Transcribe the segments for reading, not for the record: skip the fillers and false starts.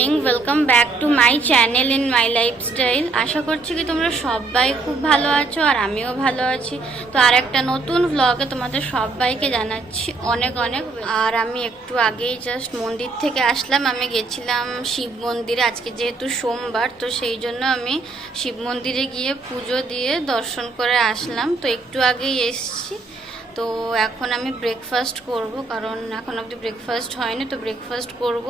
Morning, welcome back to my channel in my lifestyle. আশা করছি কি তোমরা সবাই খুব ভালো আছো আর আমিও ভালো আছি। তো আর একটা নতুন ভ্লগে তোমাদের সবাইকে জানাচ্ছি অনেক অনেক। আর আমি একটু আগেই জাস্ট মন্দির থেকে আসলাম। আমি গেছিলাম শিব মন্দিরে, আজকে যেহেতু সোমবার তো সেই জন্য আমি শিব মন্দিরে গিয়ে পুজো দিয়ে দর্শন করে আসলাম। তো একটু আগেই এসছি। তো এখন আমি ব্রেকফাস্ট করব, কারণ এখন অবধি ব্রেকফাস্ট হয়নি, তো ব্রেকফাস্ট করব।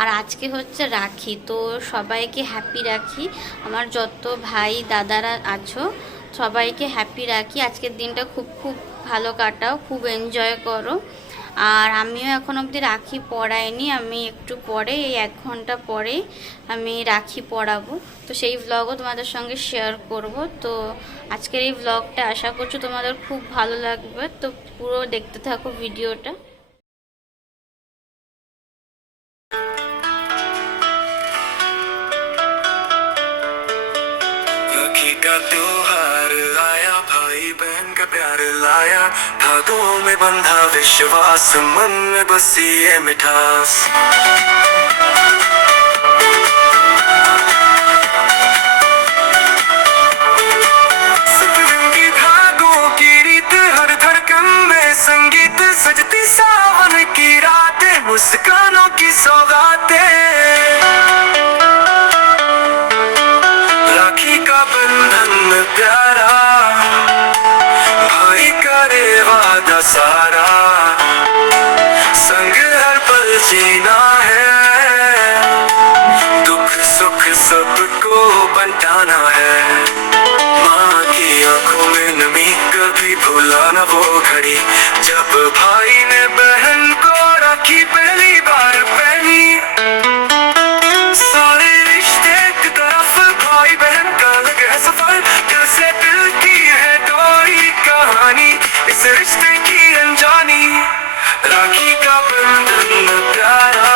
আর আজকে হচ্ছে রাখি, তো সবাইকে হ্যাপি রাখি। আমার যত ভাই দাদারা আছো সবাইকে হ্যাপি রাখি। আজকের দিনটা খুব খুব ভালো কাটাও, খুব এনজয় করো। আর আমিও এখন অবধি রাখি পরাইনি, আমি একটু পরে এই 1 ঘন্টা পরেই আমি রাখি পরাবো। তো সেই ভ্লগও তোমাদের সঙ্গে শেয়ার করব। তো আজকের এই ভ্লগটা আশা করছি তোমাদের খুব ভালো লাগবে, তো পুরো দেখতে থাকো ভিডিওটা। राखी का त्योहार आया, भाई बहन का प्यार लाया, धागों में बंधा विश्वास, मन में बसी ये मिठास। सतरंगी धागों की रीत, हर धड़कन में संगीत, सजती सावन की रातें, मुस्कानों की सौगातें। राखी का बंधन प्यारा, भाई करे वादा सारा, संग हर पल जीना है, दुख सुख सबको बंटाना है। माँ की आंखों में नमी, कभी भूला न वो घड़ी, जब भाई ने बहन को राखी पहली बार पहनी। सारे रिश्ते की तरफ भाई बहन का अलग है सफर, दिल से दिल की है डोरी कहानी, इस रिश्ते की अनजानी। राखी का बंधन प्यारा,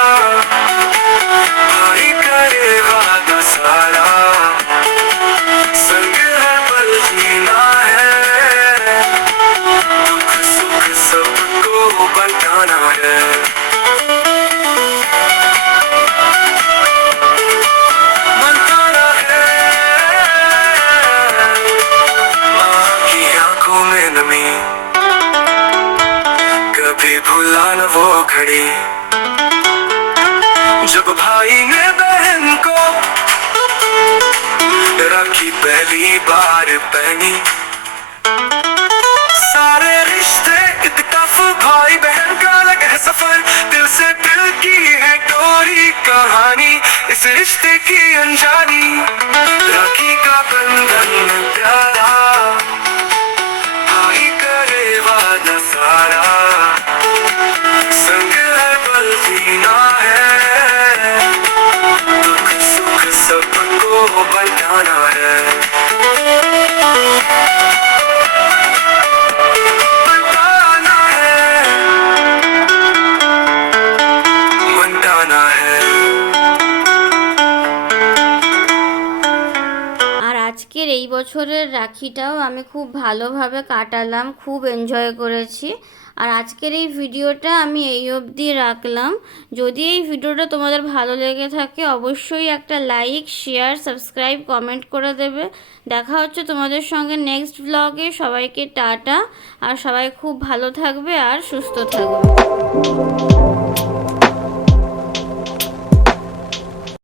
भाई करे वादा सारा, संग हर पल जीना है, दुख सुख सबको बंटाना है। बंटाना है। माँ की आंखों में नमी, कभी भूला न वो घड़ी, जब भाई ने बहन को राखी पहली बार पहनी। सारे रिश्ते एक तरफ, भाई बहन का अलग है सफर, दिल से दिल की है डोरी कहानी, इस रिश्ते की अनजानी। राखी का बंधन प्यारा, भाई करे वादा सारा, संग हर पल जीना है, दुख सुख सबको बंटाना है। बंटाना है, बंटाना है। আর আজকের এই বছরের রাখিটাও আমি খুব ভালোভাবে কাটালাম, খুব এনজয় করেছি। আর আজকের এই ভিডিওটা আমি এই অবধি রাখলাম। যদি এই ভিডিওটা তোমাদের ভালো লেগে থাকে অবশ্যই একটা লাইক, শেয়ার, সাবস্ক্রাইব, কমেন্ট করে দেবে। দেখা হচ্ছে তোমাদের সঙ্গে নেক্সট ব্লগে। সবাইকে টাটা, আর সবাই খুব ভালো থাকবে আর সুস্থ থাকবে।